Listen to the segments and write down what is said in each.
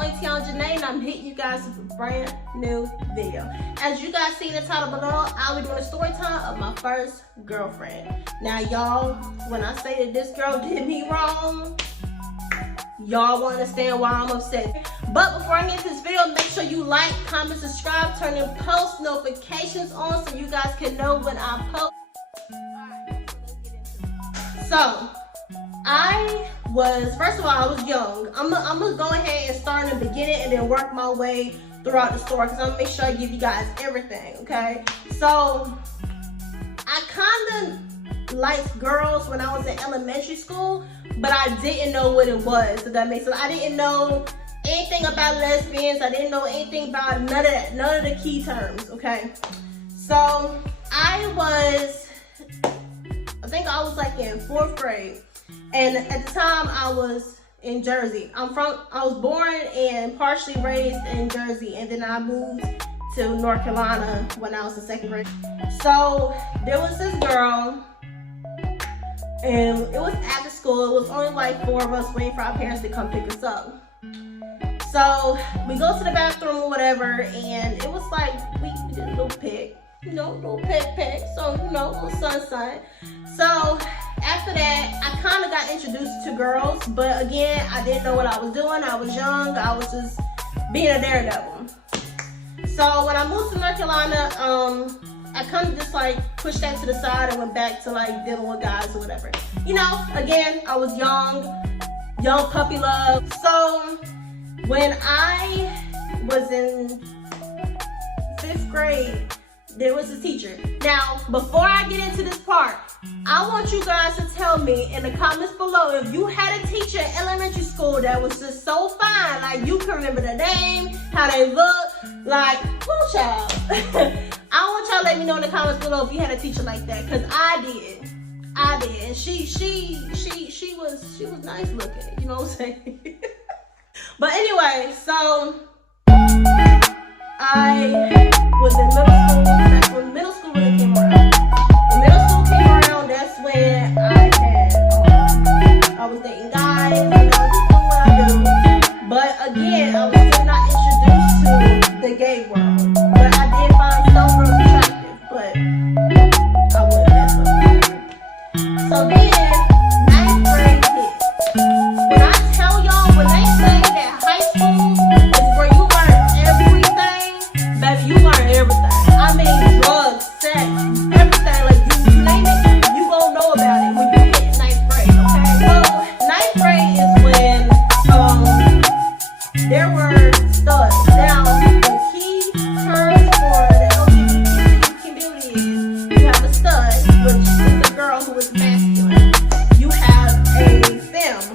Auntie Janae, and I'm hitting you guys with a brand new video. As you guys see in the title below, I'll be doing a story time of my first girlfriend. Now y'all, when I say that this girl did me wrong, y'all will understand why I'm upset. But before I get into this video, make sure you like, comment, subscribe, turn in post notifications on so you guys can know when I post. So, first of all, I was young. I'm gonna go ahead and start in the beginning and then work my way throughout the story because I'm gonna make sure I give you guys everything, okay? So, I kind of liked girls when I was in elementary school, but I didn't know what it was, if that makes sense. I didn't know anything about lesbians. I didn't know anything about none of that, none of the key terms, okay? So, I think I was like in 4th grade. And at the time I was in Jersey. I was born and partially raised in Jersey, and then I moved to North Carolina when I was in 2nd grade. So there was this girl, and it was after school. It was only like 4 of us waiting for our parents to come pick us up. So we go to the bathroom or whatever, and it was like we did a little pick. You know, little peck, so, you know, little sun. So, after that, I kind of got introduced to girls, but again, I didn't know what I was doing. I was young. I was just being a daredevil. So, when I moved to North Carolina, I kind of just, like, pushed that to the side and went back to, like, dealing with guys or whatever. You know, again, I was young puppy love. So, when I was in 5th grade, there was a teacher. Now, before I get into this part, I want you guys to tell me in the comments below if you had a teacher in elementary school that was just so fine, like you can remember the name, how they look, like, who child? I want y'all to let me know in the comments below if you had a teacher like that, because I did. And she was nice looking, you know what I'm saying? But anyway, so I was in middle school. That's when middle school really came around. When middle school came around, that's when I was dating guys, and I was just doing what I do. But again, I was still not introduced to the gay world. But I did find some girls attractive, but I wasn't that so. So then, 9th grade hit. When I tell y'all, when they say that high school is where you learn everything, baby, you learn everything. I mean, drugs, sex, everything. Like, you name it, you gon' know about it when you hit 9th grade, okay? So, 9th grade is when there were studs. Now, the key terms for the LGBT community is you have a stud, which is a girl who is masculine. You have a femme,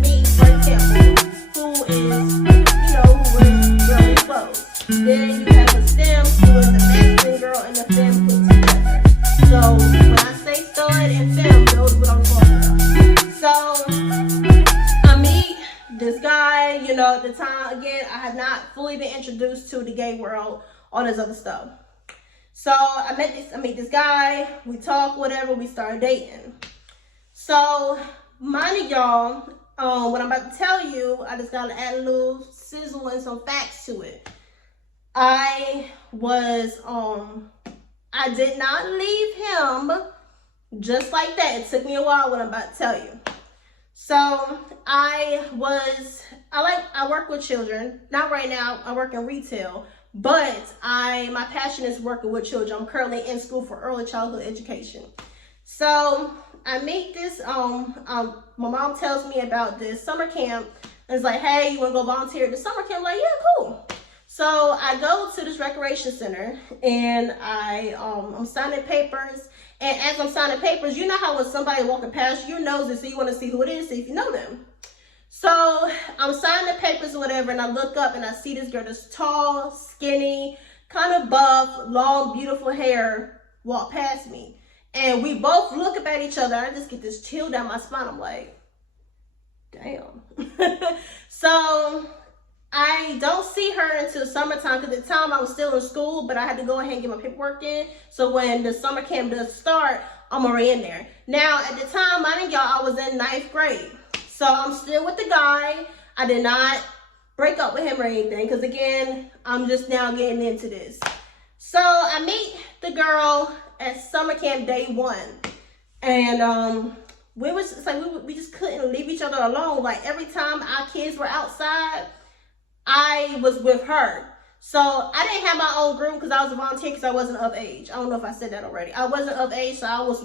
me, for example, who is, you know, who wears girly clothes. Then you have a STEM, who is a masculine girl and a femme put together. So when I say stud and femme, those are what I'm talking about. So I meet this guy, you know, at the time, again, I had not fully been introduced to the gay world, all this other stuff. So I meet this guy, we talk, whatever, we start dating. So mind you, y'all, what I'm about to tell you, I just gotta add a little sizzle and some facts to it. I did not leave him just like that. It took me a while, what I'm about to tell you. So I work with children. Not right now, I work in retail, but my passion is working with children. I'm currently in school for early childhood education. So I meet this, my mom tells me about this summer camp. And it's like, hey, you wanna go volunteer at the summer camp? I'm like, yeah, cool. So I go to this recreation center, and I'm signing papers. And as I'm signing papers, you know how when somebody walking past you, nose it, so you want to see who it is, see if you know them. So I'm signing the papers or whatever, and I look up and I see this girl that's tall, skinny, kind of buff, long, beautiful hair walk past me. And we both look up at each other. I just get this chill down my spine. I'm like, damn. So I don't see her until summertime, because at the time I was still in school, but I had to go ahead and get my paperwork in. So when the summer camp does start, I'm already in there. Now, at the time, mind y'all, I was in 9th grade. So I'm still with the guy. I did not break up with him or anything, because again, I'm just now getting into this. So I meet the girl at summer camp day 1, and we just couldn't leave each other alone. Like every time our kids were outside, I was with her. So I didn't have my own group because I was a volunteer because I wasn't of age. I don't know if I said that already. I wasn't of age, so I was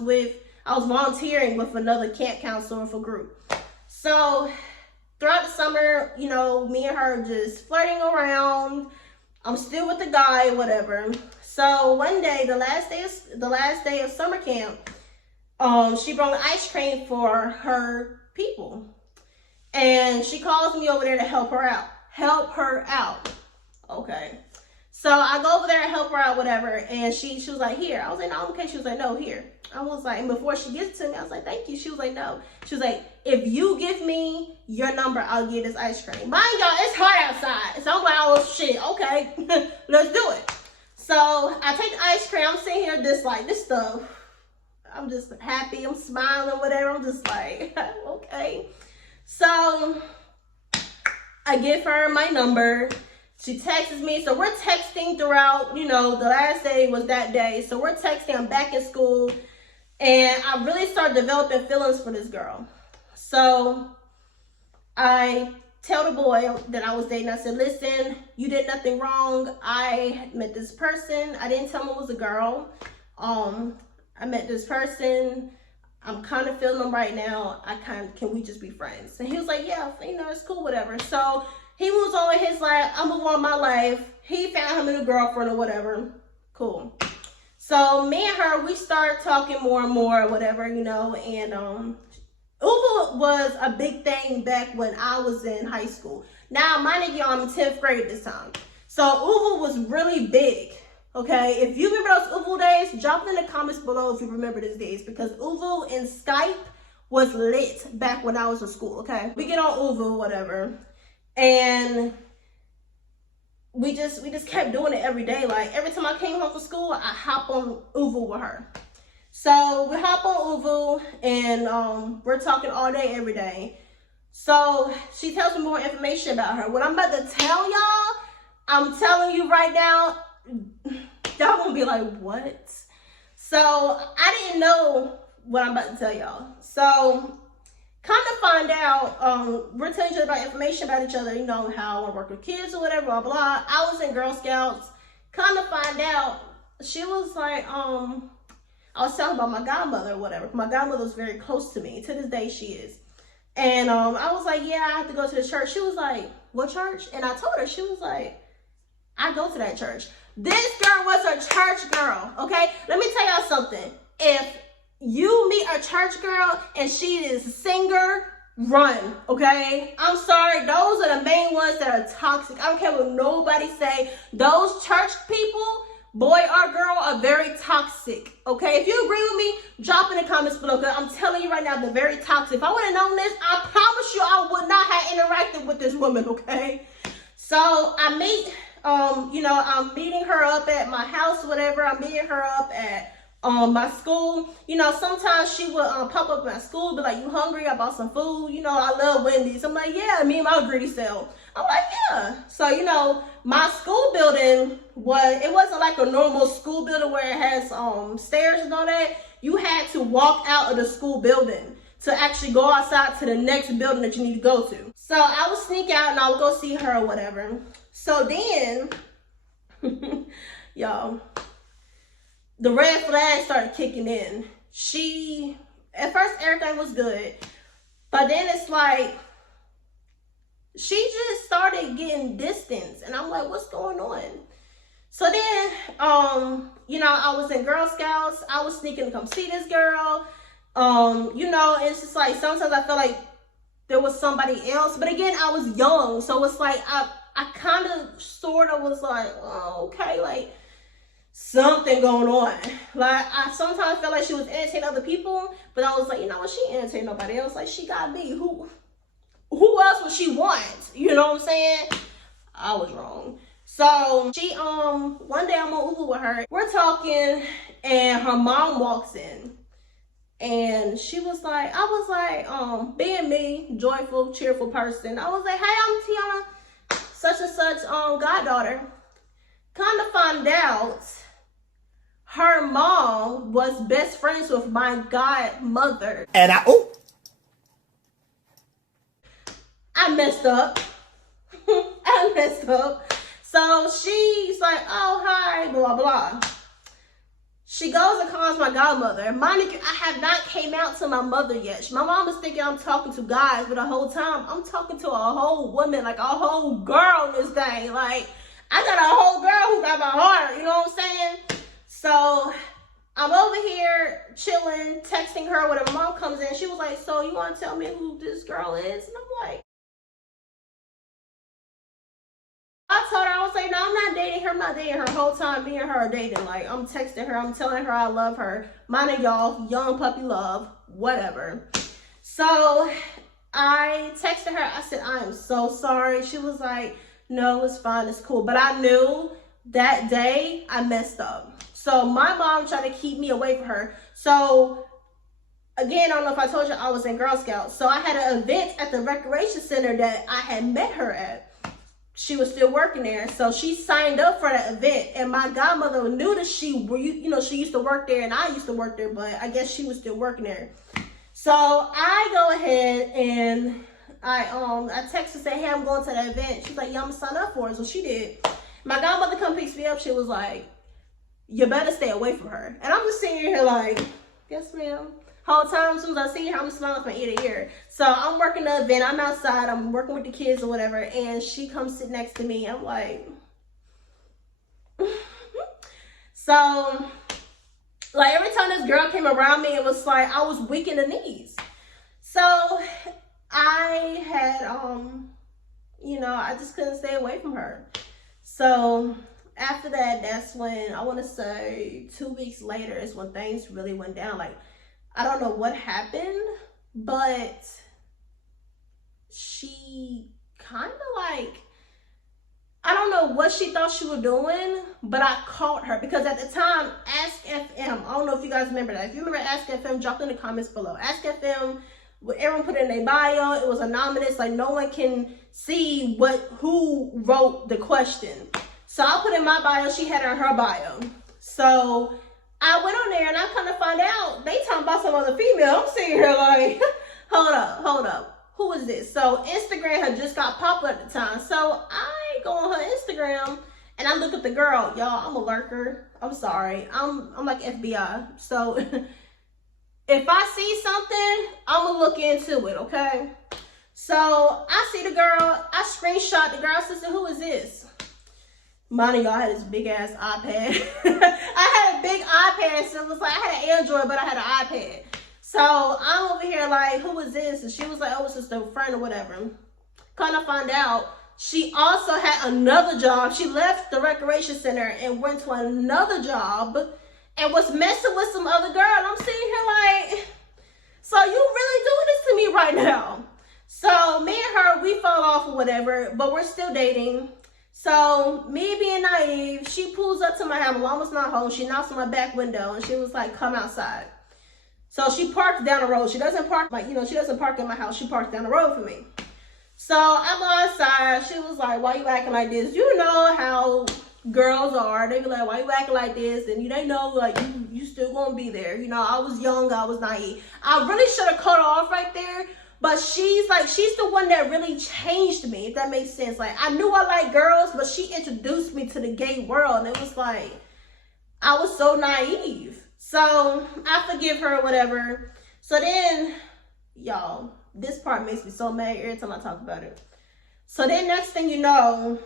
volunteering with another camp counselor for group. So throughout the summer, you know, me and her just flirting around. I'm still with the guy, whatever. So one day, the last day of summer camp, she brought ice cream for her people, and she calls me over there to help her out. Okay. So I go over there and help her out, whatever, and she was like, here. I was like, no, I'm okay. She was like, no, here. I was like, and before she gets to me, I was like, thank you. She was like, no. She was like, if you give me your number, I'll get this ice cream. Mind y'all, it's hot outside. So I'm like, oh shit, okay, let's do it. So I take the ice cream. I'm sitting here, this stuff. I'm just happy. I'm smiling, whatever. I'm just like, okay. So I give her my number. She texts me. So we're texting throughout, you know, the last day was that day. So we're texting. I'm back in school. And I really started developing feelings for this girl. So I tell the boy that I was dating, I said, listen, you did nothing wrong. I met this person. I didn't tell him it was a girl. I met this person. I'm kind of feeling them right now. Can we just be friends? And he was like, yeah, you know, it's cool, whatever. So he moves on with his life. I'm moving on my life. He found him a girlfriend or whatever. Cool. So me and her, we start talking more and more, whatever, you know, and Uva was a big thing back when I was in high school. Now, mind you, I'm in 10th grade at this time. So Uva was really big. Okay, if you remember those Uvu days, drop in the comments below if you remember these days, because Uvu and Skype was lit back when I was in school, okay? We get on Uvu, whatever, and we just kept doing it every day. Like, every time I came home from school, I hop on Uvu with her. So we hop on Uvu, and we're talking all day, every day. So she tells me more information about her. What I'm about to tell y'all, I'm telling you right now, y'all gonna be like, what? So I didn't know what I'm about to tell y'all. So come to find out, we're telling each other about information about each other, you know, how I work with kids or whatever, blah, blah. I was in Girl Scouts. Come to find out, she was like, I was telling about my godmother or whatever. My godmother was very close to me. To this day, she is. And I was like, yeah, I have to go to the church. She was like, what church? And I told her, she was like, I go to that church. This girl was a church girl, okay? Let me tell y'all something. If you meet a church girl and she is a singer, run, okay? I'm sorry. Those are the main ones that are toxic. I don't care what nobody say. Those church people, boy or girl, are very toxic, okay? If you agree with me, drop in the comments below, because I'm telling you right now, they're very toxic. If I would have known this, I promise you I would not have interacted with this woman, okay? So I meet... you know, I'm meeting her up at my house, whatever. I'm meeting her up at my school. You know, sometimes she would pop up at my school, be like, you hungry? I bought some food. You know, I love Wendy's. I'm like, yeah, me and my greedy self. I'm like, yeah. So, you know, my school building it wasn't like a normal school building where it has stairs and all that. You had to walk out of the school building to actually go outside to the next building that you need to go to. So I would sneak out and I would go see her or whatever. So then, y'all, the red flag started kicking in. At first everything was good, but then it's like, she just started getting distance, and I'm like, what's going on? So then, you know, I was in Girl Scouts. I was sneaking to come see this girl. You know, it's just like, sometimes I feel like there was somebody else, but again, I was young, so it's like, I kind of sort of was like, oh, okay, like something going on. Like, I sometimes felt like she was entertaining other people, but I was like, you know what, she ain't entertaining nobody else. Like, she got me. Who else would she want? You know what I'm saying? I was wrong. So she, one day I'm on Uber with her. We're talking, and her mom walks in. And she was like, I was like, being me, joyful, cheerful person. I was like, hey, I'm Tiana. goddaughter. Come to find out, her mom was best friends with my godmother. And I messed up. I messed up. So she's like, oh, hi, blah, blah. She goes and calls my godmother. Monica, I have not came out to my mother yet. My mom was thinking I'm talking to guys, but the whole time I'm talking to a whole woman, like a whole girl in this thing. Like, I got a whole girl who got my heart, you know what I'm saying? So I'm over here chilling, texting her when her mom comes in. She was like, so you want to tell me who this girl is? And I'm like, I told her, I was like, no, I'm not dating her. I'm not dating her. Whole time me and her are dating. Like, I'm texting her. I'm telling her I love her. Mine and y'all, young puppy love, whatever. So I texted her. I said, I am so sorry. She was like, no, it's fine. It's cool. But I knew that day I messed up. So my mom tried to keep me away from her. So again, I don't know if I told you, I was in Girl Scouts. So I had an event at the recreation center that I had met her at. She was still working there, so she signed up for that event. And my godmother knew that she used to work there, and I used to work there, but I guess she was still working there. So I go ahead and I text her, say, hey, I'm going to that event. She's like, yeah, I'm gonna sign up for it. So she did. My godmother come picks me up. She was like, you better stay away from her. And I'm just sitting here like, yes, ma'am. Whole time, as soon as I see her, I'm smiling from ear to ear. So I'm working the event. I'm outside. I'm working with the kids or whatever. And she comes sit next to me. I'm like, so like every time this girl came around me, it was like I was weak in the knees. So I had, I just couldn't stay away from her. So after that, that's when, I want to say 2 weeks later is when things really went down. Like, I don't know what happened, but she kind of like, I don't know what she thought she was doing, but I caught her because at the time, Ask FM, I don't know if you guys remember that. If you remember Ask FM, drop in the comments below. Ask FM, everyone put it in their bio. It was anonymous, like no one can see who wrote the question. So I put in my bio, she had it in her bio. So I went on there and I kind of find out they talking about some other female. I'm sitting here like, hold up. Who is this? So Instagram had just got popular at the time. So I go on her Instagram and I look at the girl. Y'all, I'm a lurker. I'm sorry. I'm like FBI. So if I see something, I'm gonna look into it, okay? So I see the girl. I screenshot the girl. I said, who is this? Mind y'all, I had this big ass iPad. I had a big iPad, so it was like I had an Android, but I had an iPad. So I'm over here like, who is this? And she was like, oh, it's just a friend or whatever. Kind of find out she also had another job. She left the recreation center and went to another job and was messing with some other girl. I'm sitting here like, so you really doing this to me right now? So me and her, we fell off or whatever, but we're still dating. So me being naive, she pulls up to my house. Mom was not home. She knocks on my back window and she was like, come outside. So she parks down the road. She doesn't park she doesn't park in my house. She parks down the road for me. So I go outside. She was like, why you acting like this? You know how girls are. They be like, why you acting like this? And they know like you still gonna be there. I was young. I was naive. I really should have cut her off right there. But she's the one that really changed me, if that makes sense. Like, I knew I liked girls, but she introduced me to the gay world. And it was like, I was so naive. So I forgive her or whatever. So then, y'all, this part makes me so mad every time I talk about it. So then next thing you know,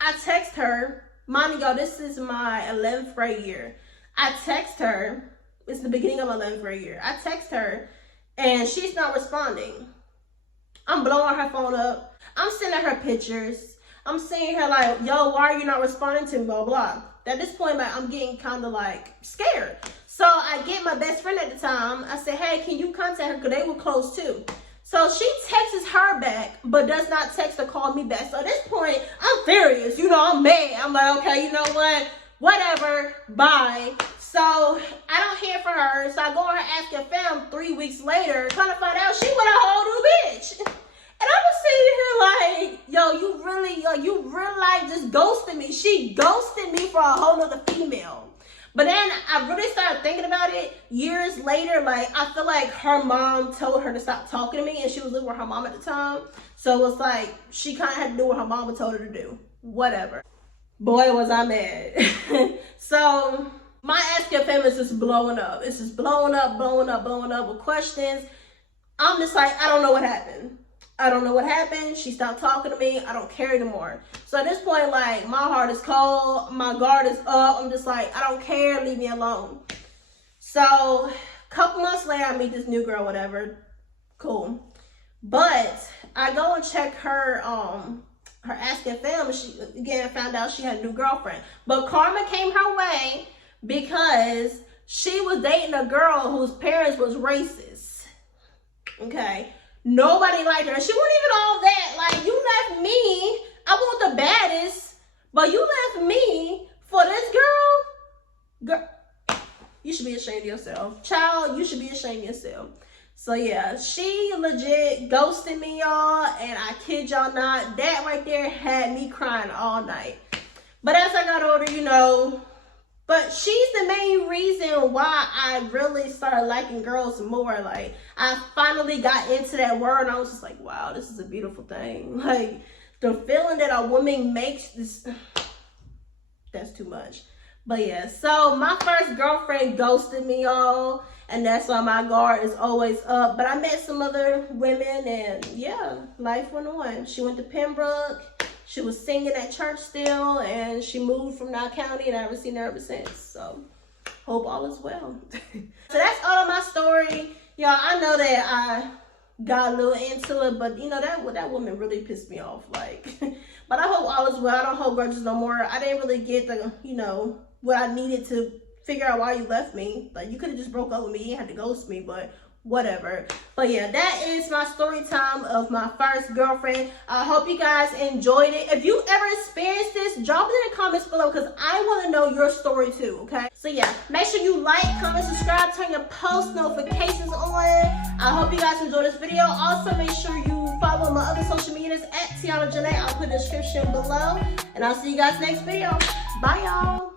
I text her. Mind y'all, this is my 11th grade year. I text her. It's the beginning of my 11th grade year. I text her. And she's not responding. I'm blowing her phone up. I'm sending her pictures. I'm saying her like, yo, why are you not responding to me, blah, blah. At this point, like, I'm getting kind of like scared. So I get my best friend at the time. I said, hey, can you contact her? Because they were close too. So she texts her back, but does not text or call me back. So at this point, I'm furious. I'm mad. I'm like, okay, you know what? Whatever. Bye. So I don't hear from her. So I go on her Ask Your Fam 3 weeks later, kind of find out she with a whole new bitch. And I'm just sitting here like, yo, yo, you really like just ghosted me. She ghosted me for a whole nother female. But then I really started thinking about it years later. Like, I feel like her mom told her to stop talking to me, and she was living with her mom at the time. So it's like she kind of had to do what her mama told her to do. Whatever. Boy, was I mad. So my Ask Your Fam is just blowing up. It's just blowing up with questions. I'm just like, I don't know what happened. I don't know what happened. She stopped talking to me. I don't care anymore. So at this point, like, my heart is cold. My guard is up. I'm just like, I don't care. Leave me alone. So a couple months later, I meet this new girl, whatever. Cool. But I go and check her Ask Your Fam, and she again found out she had a new girlfriend. But karma came her way because she was dating a girl whose parents was racist. Okay. Nobody liked her. She wasn't even all that. Like, you left me. I want the baddest, but you left me for this girl. Girl, you should be ashamed of yourself. Child, you should be ashamed of yourself. So yeah, she legit ghosted me, y'all, and I kid y'all not, that right there had me crying all night. But as I got older, you know, but she's the main reason why I really started liking girls more. Like, I finally got into that word, and I was just like, wow, this is a beautiful thing. Like, the feeling that a woman makes, this, that's too much. But yeah, so my first girlfriend ghosted me, y'all, and that's why my guard is always up. But I met some other women, and yeah, life went on. She went to Pembroke. She was singing at church still, and she moved from that county, and I haven't seen her ever since. So, hope all is well. So that's all of my story. Y'all, I know that I got a little into it, but you know, that woman really pissed me off. Like, but I hope all is well. I don't hold grudges no more. I didn't really get the, you know, what I needed to figure out why you left me. Like, you could have just broke up with me. You didn't have to ghost me, but whatever. But yeah, that is my story time of my first girlfriend. I hope you guys enjoyed it. If you ever experienced this, drop it in the comments below, because I want to know your story too, okay? So yeah, make sure you like, comment, subscribe, turn your post notifications on. I hope you guys enjoyed this video. Also, make sure you follow my other social medias at Tiana Janae. I'll put the description below, and I'll see you guys next video. Bye, y'all.